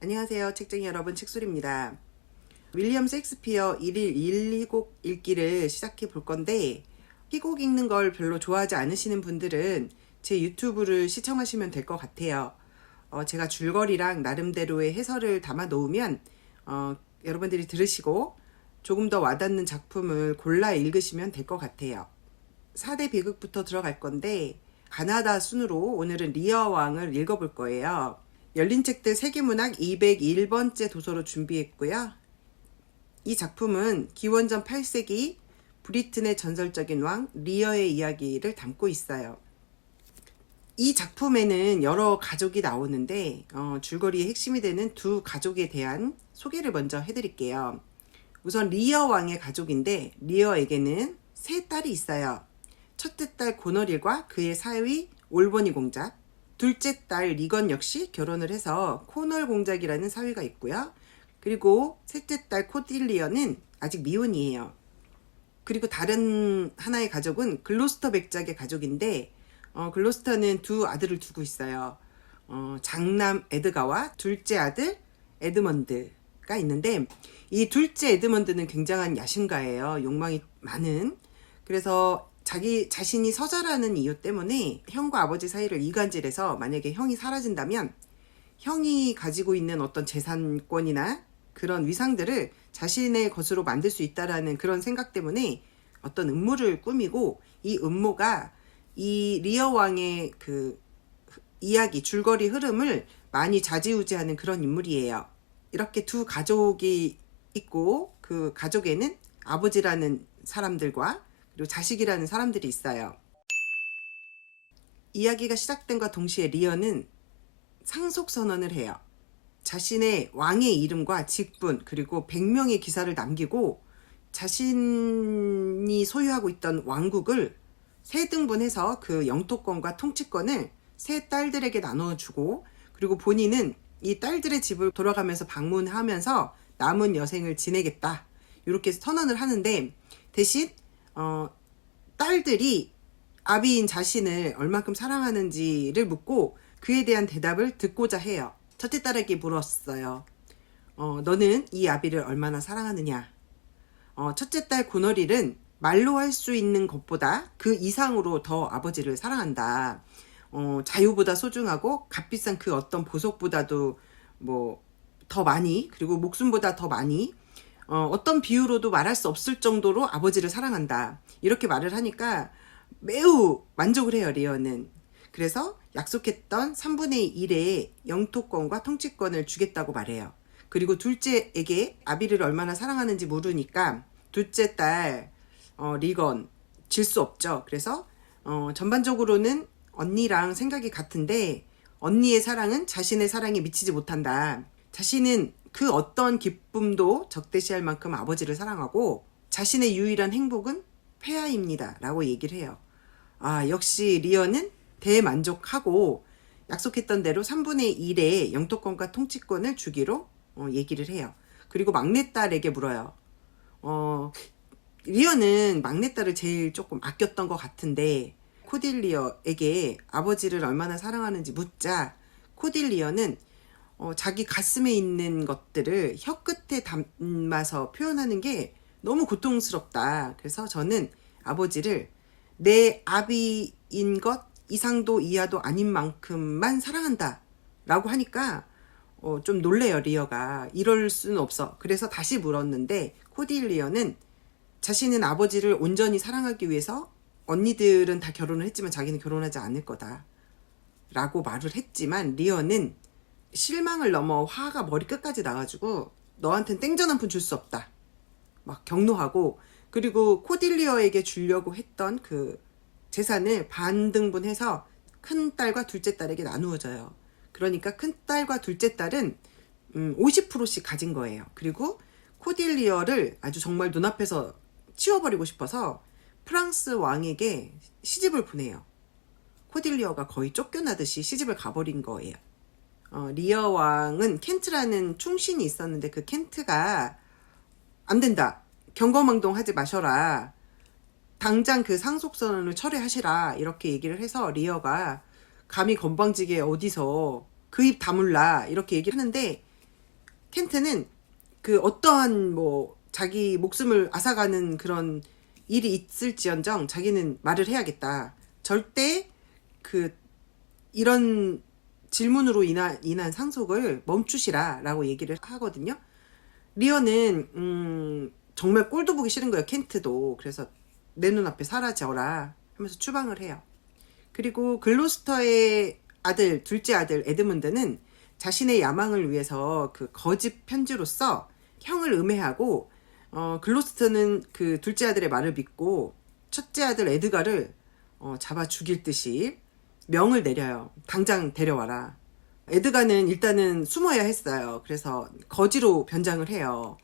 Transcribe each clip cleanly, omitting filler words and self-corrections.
안녕하세요. 책쟁이 여러분, 책술입니다. 윌리엄 셰익스피어 1일 1희곡 읽기를 시작해 볼 건데, 희곡 읽는 걸 별로 좋아하지 않으시는 분들은 제 유튜브를 시청하시면 될 것 같아요. 제가 줄거리랑 나름대로의 해설을 담아 놓으면 여러분들이 들으시고 조금 더 와닿는 작품을 골라 읽으시면 될 것 같아요. 4대 비극부터 들어갈 건데, 가나다 순으로 오늘은 리어 왕을 읽어볼 거예요. 열린 책들 세계문학 201번째 도서로 준비했고요. 이 작품은 기원전 8세기 브리튼의 전설적인 왕 리어의 이야기를 담고 있어요. 이 작품에는 여러 가족이 나오는데 줄거리의 핵심이 되는 두 가족에 대한 소개를 먼저 해드릴게요. 우선 리어 왕의 가족인데, 리어에게는 세 딸이 있어요. 첫째 딸 고너릴과 그의 사위 올버니 공작, 둘째 딸 리건 역시 결혼을 해서 코널 공작이라는 사위가 있고요. 그리고 셋째 딸 코딜리어는 아직 미혼이에요. 그리고 다른 하나의 가족은 글로스터 백작의 가족인데, 글로스터는 두 아들을 두고 있어요. 장남 에드가와 둘째 아들 에드먼드가 있는데, 이 둘째 에드먼드는 굉장한 야심가예요. 욕망이 많은. 그래서 자기 자신이 서자라는 이유 때문에 형과 아버지 사이를 이간질해서, 만약에 형이 사라진다면 형이 가지고 있는 어떤 재산권이나 그런 위상들을 자신의 것으로 만들 수 있다라는 그런 생각 때문에 어떤 음모를 꾸미고, 이 음모가 이 리어 왕의 그 이야기 줄거리 흐름을 많이 좌지우지하는 그런 인물이에요. 이렇게 두 가족이 있고, 그 가족에는 아버지라는 사람들과 그리고 자식이라는 사람들이 있어요. 이야기가 시작된과 동시에 리어는 상속선언을 해요. 자신의 왕의 이름과 직분 그리고 100명의 기사를 남기고, 자신이 소유하고 있던 왕국을 세 등분해서 그 영토권과 통치권을 세 딸들에게 나눠주고, 그리고 본인은 이 딸들의 집을 돌아가면서 방문하면서 남은 여생을 지내겠다, 이렇게 선언을 하는데, 대신 딸들이 아비인 자신을 얼만큼 사랑하는지를 묻고 그에 대한 대답을 듣고자 해요. 첫째 딸에게 물었어요. 너는 이 아비를 얼마나 사랑하느냐? 첫째 딸 고너릴은 말로 할 수 있는 것보다 그 이상으로 더 아버지를 사랑한다. 자유보다 소중하고 값비싼 그 어떤 보석보다도 더 많이, 그리고 목숨보다 더 많이, 어떤 비유로도 말할 수 없을 정도로 아버지를 사랑한다, 이렇게 말을 하니까 매우 만족을 해요, 리어는. 그래서 약속했던 3분의 1의 영토권과 통치권을 주겠다고 말해요. 그리고 둘째에게 아비를 얼마나 사랑하는지 물으니까 둘째 딸 리건 질 수 없죠. 그래서 전반적으로는 언니랑 생각이 같은데, 언니의 사랑은 자신의 사랑에 미치지 못한다. 자신은 그 어떤 기쁨도 적대시할 만큼 아버지를 사랑하고, 자신의 유일한 행복은 폐하입니다 라고 얘기를 해요. 역시 리어는 대만족하고 약속했던 대로 3분의 1의 영토권과 통치권을 주기로 얘기를 해요. 그리고 막내딸에게 물어요. 리어는 막내딸을 제일 조금 아꼈던 것 같은데, 코딜리어에게 아버지를 얼마나 사랑하는지 묻자, 코딜리어는 자기 가슴에 있는 것들을 혀끝에 담아서 표현하는 게 너무 고통스럽다. 그래서 저는 아버지를 내 아비인 것 이상도 이하도 아닌 만큼만 사랑한다 라고 하니까 좀 놀래요, 리어가. 이럴 수는 없어. 그래서 다시 물었는데, 코딜리어는 자신은 아버지를 온전히 사랑하기 위해서, 언니들은 다 결혼을 했지만 자기는 결혼하지 않을 거다 라고 말을 했지만, 리어는 실망을 넘어 화가 머리끝까지 나가지고 너한텐 땡전 한 푼 줄 수 없다 막 경노하고, 그리고 코딜리어에게 주려고 했던 그 재산을 반등분해서 큰딸과 둘째 딸에게 나누어져요. 그러니까 큰딸과 둘째 딸은 50%씩 가진 거예요. 그리고 코딜리어를 아주 정말 눈앞에서 치워버리고 싶어서 프랑스 왕에게 시집을 보내요. 코딜리어가 거의 쫓겨나듯이 시집을 가버린 거예요. 리어 왕은 켄트라는 충신이 있었는데, 그 켄트가 안 된다, 경거망동 하지 마셔라, 당장 그 상속선언을 철회하시라 이렇게 얘기를 해서 리어가 감히 건방지게 어디서 그 입 다물라 이렇게 얘기를 하는데, 켄트는 그 어떠한 뭐 자기 목숨을 앗아가는 그런 일이 있을지언정 자기는 말을 해야겠다. 절대 그 이런 질문으로 인한 상속을 멈추시라 라고 얘기를 하거든요. 리어는 정말 꼴도 보기 싫은 거예요. 켄트도. 그래서 내 눈앞에 사라져라 하면서 추방을 해요. 그리고 글로스터의 아들, 둘째 아들 에드문드는 자신의 야망을 위해서 그 거짓 편지로써 형을 음해하고, 글로스터는 그 둘째 아들의 말을 믿고 첫째 아들 에드가를 잡아 죽일 듯이 명을 내려요. 당장 데려와라. 에드가는 일단은 숨어야 했어요. 그래서 거지로 변장을 해요.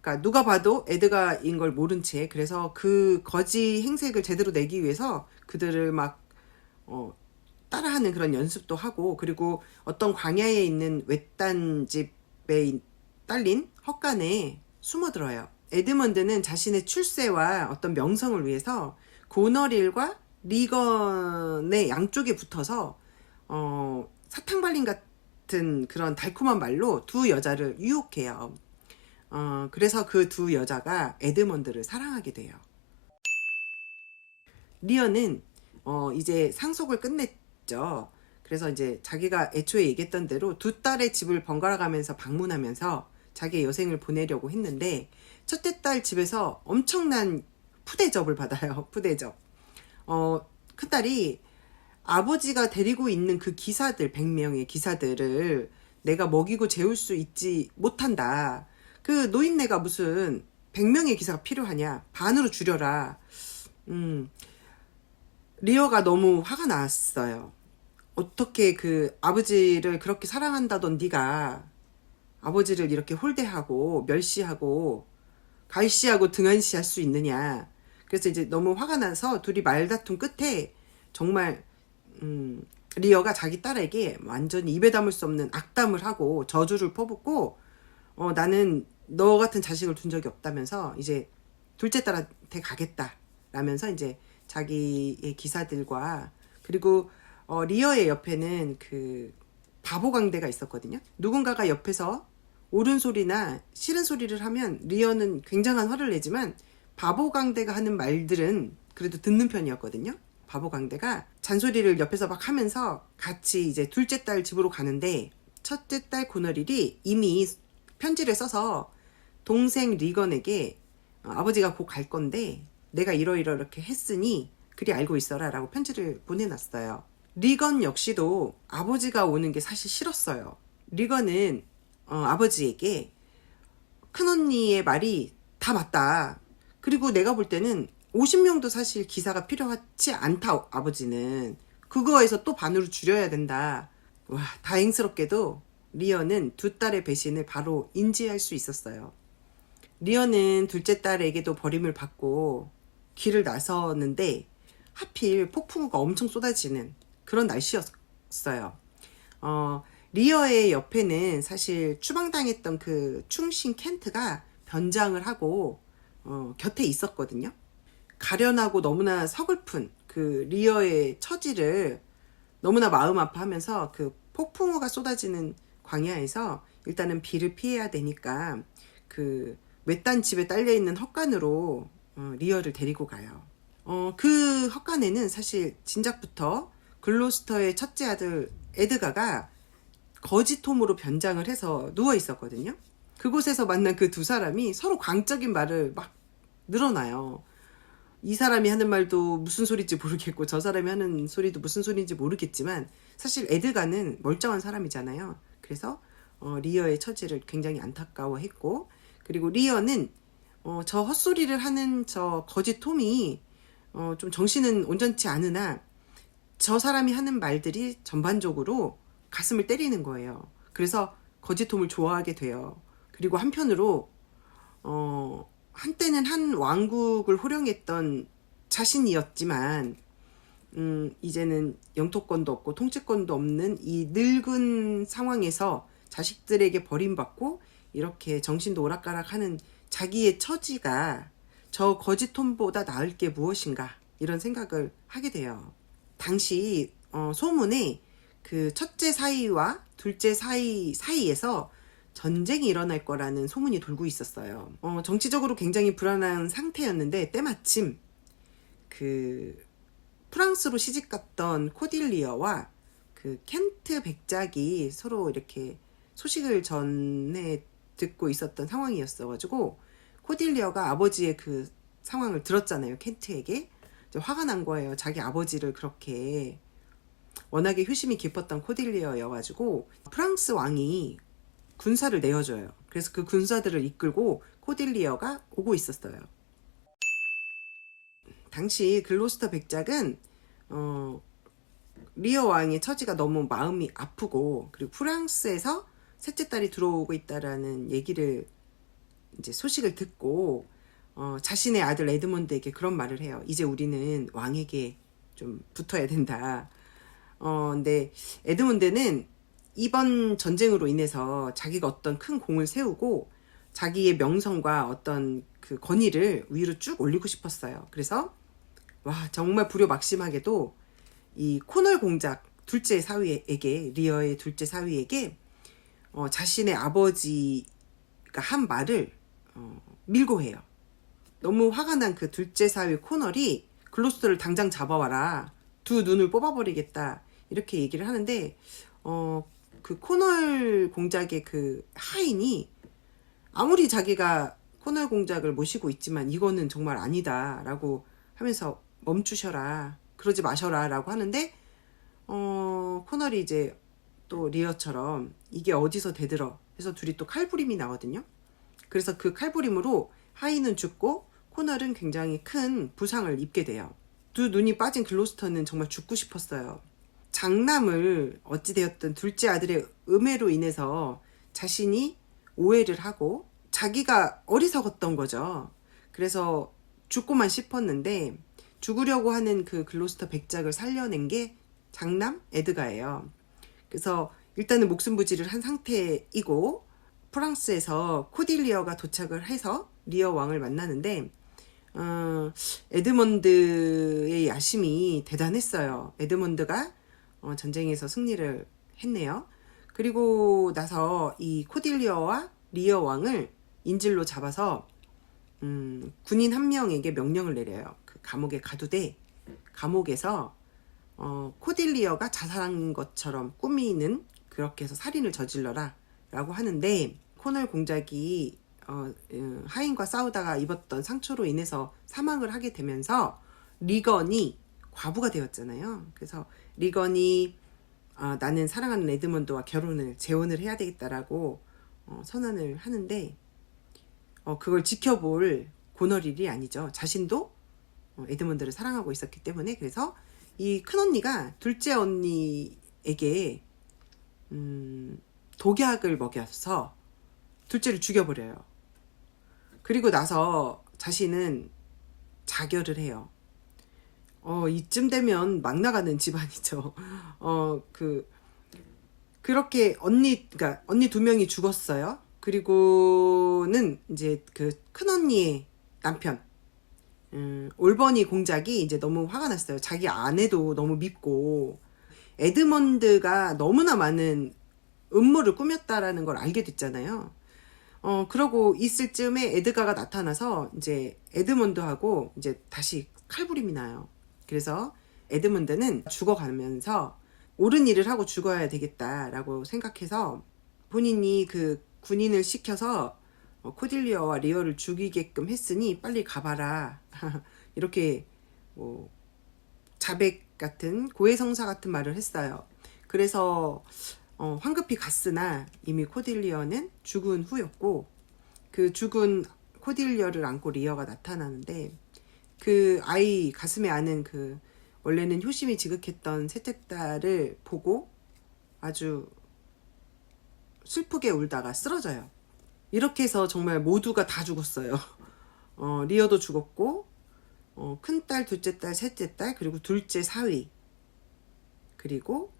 그러니까 누가 봐도 에드가인 걸 모른 채. 그래서 그 거지 행색을 제대로 내기 위해서 그들을 막 따라하는 그런 연습도 하고, 그리고 어떤 광야에 있는 외딴 집에 딸린 헛간에 숨어들어요. 에드먼드는 자신의 출세와 어떤 명성을 위해서 고너릴과 리건의 양쪽에 붙어서 사탕발린 같은 그런 달콤한 말로 두 여자를 유혹해요. 그래서 그 두 여자가 에드먼드를 사랑하게 돼요. 리어는 이제 상속을 끝냈죠. 그래서 이제 자기가 애초에 얘기했던 대로 두 딸의 집을 번갈아 가면서 방문하면서 자기의 여생을 보내려고 했는데, 첫째 딸 집에서 엄청난 푸대접을 받아요. 푸대접. 큰딸이 아버지가 데리고 있는 그 기사들, 100명의 기사들을 내가 먹이고 재울 수 있지 못한다. 그 노인네가 무슨 100명의 기사가 필요하냐. 반으로 줄여라. 리어가 너무 화가 났어요. 어떻게 그 아버지를 그렇게 사랑한다던 네가 아버지를 이렇게 홀대하고 멸시하고 갈시하고 등한시할 수 있느냐. 그래서 이제 너무 화가 나서 둘이 말다툼 끝에 정말 리어가 자기 딸에게 완전히 입에 담을 수 없는 악담을 하고 저주를 퍼붓고, 나는 너 같은 자식을 둔 적이 없다면서 이제 둘째 딸한테 가겠다 라면서 이제 자기의 기사들과, 그리고 리어의 옆에는 그 바보 광대가 있었거든요. 누군가가 옆에서 옳은 소리나 싫은 소리를 하면 리어는 굉장한 화를 내지만 바보 광대가 하는 말들은 그래도 듣는 편이었거든요. 바보 광대가 잔소리를 옆에서 막 하면서 같이 이제 둘째 딸 집으로 가는데, 첫째 딸 고너릴이 이미 편지를 써서 동생 리건에게 아버지가 곧 갈 건데 내가 이렇게 했으니 그리 알고 있어라 라고 편지를 보내놨어요. 리건 역시도 아버지가 오는 게 사실 싫었어요. 리건은 아버지에게 큰언니의 말이 다 맞다. 그리고 내가 볼 때는 50명도 사실 기사가 필요하지 않다. 아버지는 그거에서 또 반으로 줄여야 된다. 와, 다행스럽게도 리어는 두 딸의 배신을 바로 인지할 수 있었어요. 리어는 둘째 딸에게도 버림을 받고 길을 나섰는데 하필 폭풍우가 엄청 쏟아지는 그런 날씨였어요. 리어의 옆에는 사실 추방당했던 그 충신 켄트가 변장을 하고 곁에 있었거든요. 가련하고 너무나 서글픈 그 리어의 처지를 너무나 마음 아파하면서 그 폭풍우가 쏟아지는 광야에서 일단은 비를 피해야 되니까 그 외딴 집에 딸려있는 헛간으로 리어를 데리고 가요. 그 헛간에는 사실 진작부터 글로스터의 첫째 아들 에드가가 거지톰으로 변장을 해서 누워 있었거든요. 그곳에서 만난 그 두 사람이 서로 광적인 말을 막 늘어놔요. 이 사람이 하는 말도 무슨 소리인지 모르겠고 저 사람이 하는 소리도 무슨 소리인지 모르겠지만 사실 에드가는 멀쩡한 사람이잖아요. 그래서 리어의 처지를 굉장히 안타까워했고, 그리고 리어는 저 헛소리를 하는 저 거지 톰이 좀 정신은 온전치 않으나 저 사람이 하는 말들이 전반적으로 가슴을 때리는 거예요. 그래서 거지 톰을 좋아하게 돼요. 그리고 한편으로 한때는 한 왕국을 호령했던 자신이었지만 이제는 영토권도 없고 통치권도 없는 이 늙은 상황에서 자식들에게 버림받고 이렇게 정신도 오락가락하는 자기의 처지가 저 거짓돈보다 나을 게 무엇인가 이런 생각을 하게 돼요. 당시 소문에 그 첫째 사위와 둘째 사이에서 전쟁이 일어날 거라는 소문이 돌고 있었어요. 정치적으로 굉장히 불안한 상태였는데 때마침 그 프랑스로 시집갔던 코딜리어와 그 켄트 백작이 서로 이렇게 소식을 전해 듣고 있었던 상황이었어가지고 코딜리어가 아버지의 그 상황을 들었잖아요. 켄트에게. 이제 화가 난 거예요. 자기 아버지를 그렇게 워낙에 효심이 깊었던 코딜리어여가지고 프랑스 왕이 군사를 내어줘요. 그래서 그 군사들을 이끌고 코딜리어가 오고 있었어요. 당시 글로스터 백작은 리어 왕의 처지가 너무 마음이 아프고 그리고 프랑스에서 셋째 딸이 들어오고 있다라는 얘기를 이제 소식을 듣고 자신의 아들 에드몬드에게 그런 말을 해요. 이제 우리는 왕에게 좀 붙어야 된다. 근데 에드몬드는 이번 전쟁으로 인해서 자기가 어떤 큰 공을 세우고 자기의 명성과 어떤 그 권위를 위로 쭉 올리고 싶었어요. 그래서 와 정말 불효막심하게도 이 코널 공작 둘째 사위에게 리어의 둘째 사위에게 자신의 아버지가 한 말을 밀고 해요. 너무 화가 난 그 둘째 사위 코널이 글로스터를 당장 잡아와라. 두 눈을 뽑아버리겠다. 이렇게 얘기를 하는데 그 코널 공작의 그 하인이 아무리 자기가 코널 공작을 모시고 있지만 이거는 정말 아니다 라고 하면서 멈추셔라. 그러지 마셔라 라고 하는데 코널이 이제 또 리어처럼 이게 어디서 대들어 해서 둘이 또 칼부림이 나거든요. 그래서 그 칼부림으로 하인은 죽고 코널은 굉장히 큰 부상을 입게 돼요. 두 눈이 빠진 글로스터는 정말 죽고 싶었어요. 장남을 어찌되었든 둘째 아들의 음해로 인해서 자신이 오해를 하고 자기가 어리석었던 거죠. 그래서 죽고만 싶었는데 죽으려고 하는 그 글로스터 백작을 살려낸 게 장남 에드가예요. 그래서 일단은 목숨부지를 한 상태이고 프랑스에서 코딜리어가 도착을 해서 리어 왕을 만나는데 에드먼드의 야심이 대단했어요. 에드먼드가 전쟁에서 승리를 했네요. 그리고 나서 이 코딜리어와 리어 왕을 인질로 잡아서 군인 한 명에게 명령을 내려요. 그 감옥에 가두되 감옥에서 코딜리어가 자살한 것처럼 꾸미는 그렇게 해서 살인을 저질러라 라고 하는데 코널 공작이 하인과 싸우다가 입었던 상처로 인해서 사망을 하게 되면서 리건이 과부가 되었잖아요. 그래서 리건이 나는 사랑하는 에드먼드와 재혼을 해야 되겠다라고 선언을 하는데 그걸 지켜볼 고너릴이 아니죠. 자신도 에드먼드를 사랑하고 있었기 때문에 그래서 이 큰언니가 둘째 언니에게 독약을 먹여서 둘째를 죽여버려요. 그리고 나서 자신은 자결을 해요. 이쯤 되면 막 나가는 집안이죠. 그렇게 그러니까 언니 두 명이 죽었어요. 그리고는 이제 그 큰언니의 남편, 올버니 공작이 이제 너무 화가 났어요. 자기 아내도 너무 밉고, 에드먼드가 너무나 많은 음모를 꾸몄다라는 걸 알게 됐잖아요. 그러고 있을 쯤에 에드가가 나타나서 이제 에드먼드하고 이제 다시 칼부림이 나요. 그래서 에드먼드는 죽어가면서 옳은 일을 하고 죽어야 되겠다라고 생각해서 본인이 그 군인을 시켜서 코딜리어와 리어를 죽이게끔 했으니 빨리 가봐라. 이렇게 뭐 자백 같은 고해성사 같은 말을 했어요. 그래서 황급히 갔으나 이미 코딜리어는 죽은 후였고 그 죽은 코딜리어를 안고 리어가 나타나는데 그 아이 가슴에 안은 그 원래는 효심이 지극했던 셋째 딸을 보고 아주 슬프게 울다가 쓰러져요. 이렇게 해서 정말 모두가 다 죽었어요. 리어도 죽었고 큰딸, 둘째 딸, 셋째 딸, 그리고 둘째 사위, 그리고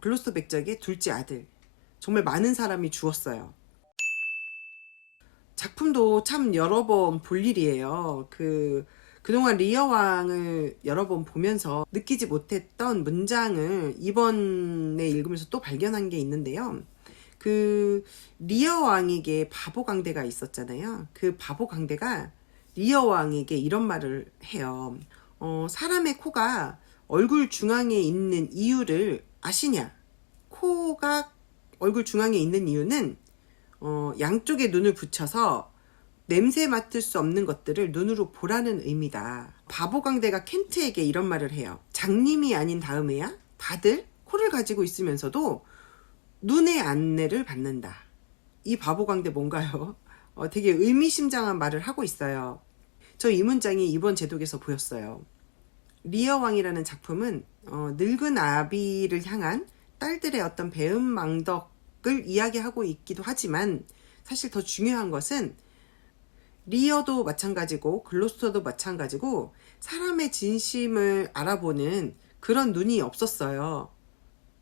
글로스터 백작의 둘째 아들, 정말 많은 사람이 죽었어요. 작품도 참 여러 번 볼 일이에요. 그동안 리어왕을 여러 번 보면서 느끼지 못했던 문장을 이번에 읽으면서 또 발견한 게 있는데요. 리어왕에게 바보 강대가 있었잖아요. 그 바보 강대가 리어왕에게 이런 말을 해요. 사람의 코가 얼굴 중앙에 있는 이유를 아시냐? 코가 얼굴 중앙에 있는 이유는 양쪽에 눈을 붙여서 냄새 맡을 수 없는 것들을 눈으로 보라는 의미다. 바보 강대가 켄트에게 이런 말을 해요. 장님이 아닌 다음에야 다들 코를 가지고 있으면서도 눈의 안내를 받는다. 이 바보 강대 뭔가요? 되게 의미심장한 말을 하고 있어요. 저 이 문장이 이번 제독에서 보였어요. 리어왕이라는 작품은 늙은 아비를 향한 딸들의 어떤 배은망덕을 이야기하고 있기도 하지만 사실 더 중요한 것은 리어도 마찬가지고 글로스터도 마찬가지고 사람의 진심을 알아보는 그런 눈이 없었어요.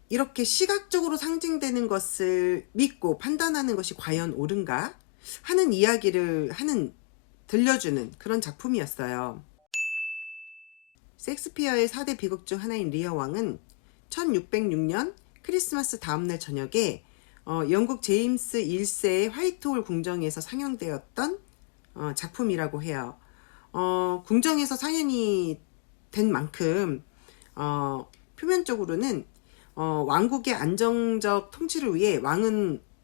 이렇게 시각적으로 상징되는 것을 믿고 판단하는 것이 과연 옳은가 하는 이야기를 들려주는 그런 작품이었어요. 셰익스피어의 4대 비극 중 하나인 리어왕은 1606년 크리스마스 다음날 저녁에 영국 제임스 1세의 화이트홀 궁정에서 상영되었던 작품이라고 해요. 궁정에서 상연이 된 만큼 표면적으로는 왕국의 안정적 통치를 위해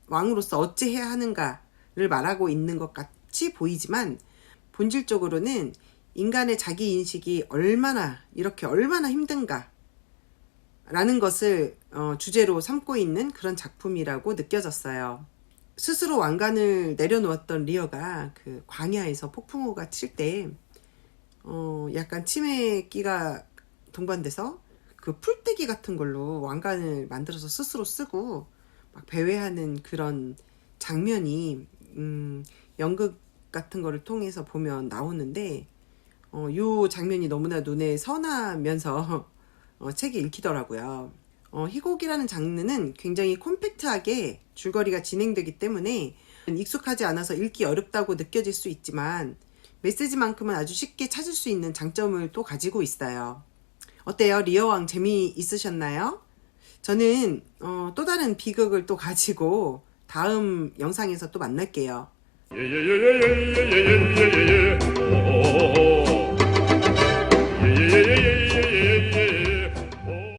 왕으로서 어찌해야 하는가를 말하고 있는 것 같이 보이지만 본질적으로는 인간의 자기 인식이 얼마나 힘든가 라는 것을 주제로 삼고 있는 그런 작품이라고 느껴졌어요. 스스로 왕관을 내려놓았던 리어가 그 광야에서 폭풍우가 칠 때 약간 치매기가 동반돼서 그 풀떼기 같은 걸로 왕관을 만들어서 스스로 쓰고 막 배회하는 그런 장면이 연극 같은 거를 통해서 보면 나오는데 요 장면이 너무나 눈에 선하면서 책이 읽히더라고요. 희곡이라는 장르는 굉장히 콤팩트하게 줄거리가 진행되기 때문에 익숙하지 않아서 읽기 어렵다고 느껴질 수 있지만 메시지만큼은 아주 쉽게 찾을 수 있는 장점을 또 가지고 있어요. 어때요? 리어왕 재미있으셨나요? 저는 또 다른 비극을 또 가지고 다음 영상에서 또 만날게요.